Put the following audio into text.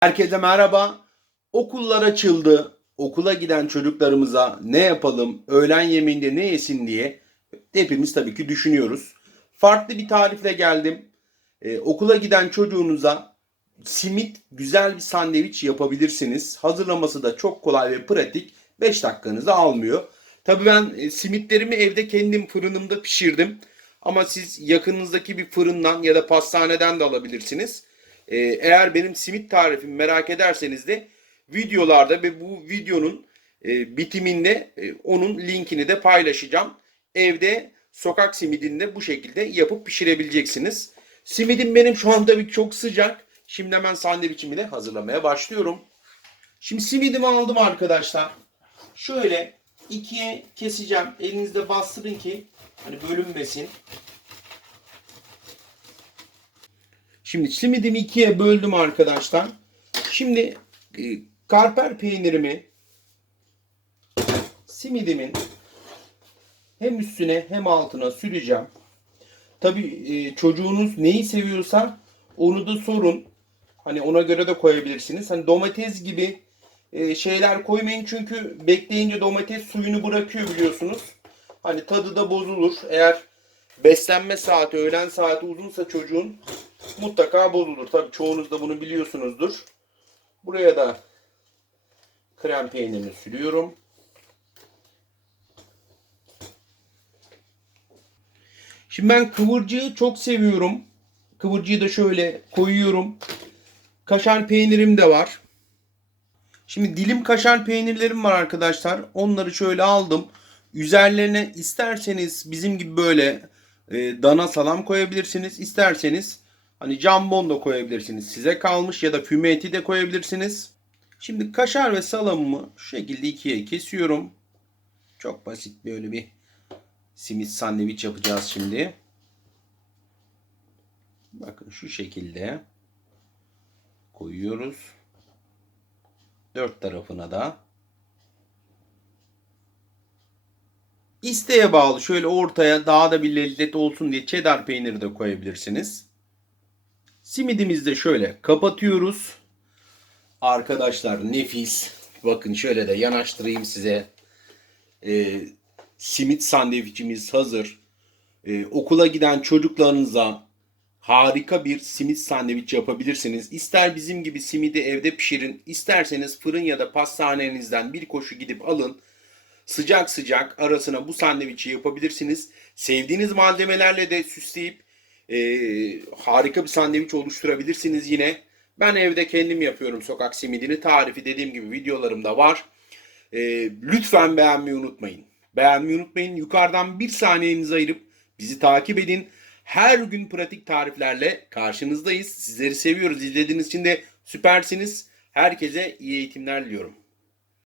Herkese merhaba. Okullar açıldı. Okula giden çocuklarımıza ne yapalım, öğlen yemeğinde ne yesin diye hepimiz tabii ki düşünüyoruz. Farklı bir tarifle geldim. Ee, okula giden çocuğunuza simit güzel bir sandviç yapabilirsiniz. Hazırlaması da çok kolay ve pratik. 5 dakikanızı almıyor. Tabii ben e, simitlerimi evde kendim fırınımda pişirdim. Ama siz yakınınızdaki bir fırından ya da pastaneden de alabilirsiniz. Ee, eğer benim simit tarifimi merak ederseniz de videolarda ve bu videonun e, bitiminde e, onun linkini de paylaşacağım. Evde sokak simidini de bu şekilde yapıp pişirebileceksiniz. Simidim benim şu anda bir çok sıcak. Şimdi hemen sandviçimi de hazırlamaya başlıyorum. Şimdi simidimi aldım arkadaşlar. Şöyle ikiye keseceğim. Elinizde bastırın ki hani bölünmesin. Şimdi simidimi ikiye böldüm arkadaşlar. Şimdi e, karper peynirimi simidimin hem üstüne hem altına süreceğim. Tabi e, çocuğunuz neyi seviyorsa onu da sorun. Hani ona göre de koyabilirsiniz. Hani domates gibi e, şeyler koymayın çünkü bekleyince domates suyunu bırakıyor biliyorsunuz. Hani tadı da bozulur. Eğer beslenme saati, öğlen saati uzunsa çocuğun mutlaka bozulur. Tabii çoğunuz da bunu biliyorsunuzdur. Buraya da krem peynirini sürüyorum. Şimdi ben kıvırcığı çok seviyorum. Kıvırcığı da şöyle koyuyorum. Kaşar peynirim de var. Şimdi dilim kaşar peynirlerim var arkadaşlar. Onları şöyle aldım. Üzerlerine isterseniz bizim gibi böyle e, dana salam koyabilirsiniz. İsterseniz hani jambon da koyabilirsiniz. Size kalmış ya da füme eti de koyabilirsiniz. Şimdi kaşar ve salamımı şu şekilde ikiye kesiyorum. Çok basit böyle bir simit sandviç yapacağız şimdi. Bakın şu şekilde koyuyoruz. Dört tarafına da. İsteğe bağlı şöyle ortaya daha da bir lezzet olsun diye cheddar peyniri de koyabilirsiniz. Simidimizi de şöyle kapatıyoruz. Arkadaşlar nefis. Bakın şöyle de yanaştırayım size. Ee, simit sandviçimiz hazır. Ee, okula giden çocuklarınıza harika bir simit sandviç yapabilirsiniz. İster bizim gibi simidi evde pişirin, isterseniz fırın ya da pastanenizden bir koşu gidip alın. Sıcak sıcak arasına bu sandviçi yapabilirsiniz. Sevdiğiniz malzemelerle de süsleyip e, harika bir sandviç oluşturabilirsiniz yine. Ben evde kendim yapıyorum sokak simidini. Tarifi dediğim gibi videolarımda var. E, lütfen beğenmeyi unutmayın. Beğenmeyi unutmayın. Yukarıdan bir saniyenizi ayırıp bizi takip edin. Her gün pratik tariflerle karşınızdayız. Sizleri seviyoruz. İzlediğiniz için de süpersiniz. Herkese iyi eğitimler diliyorum.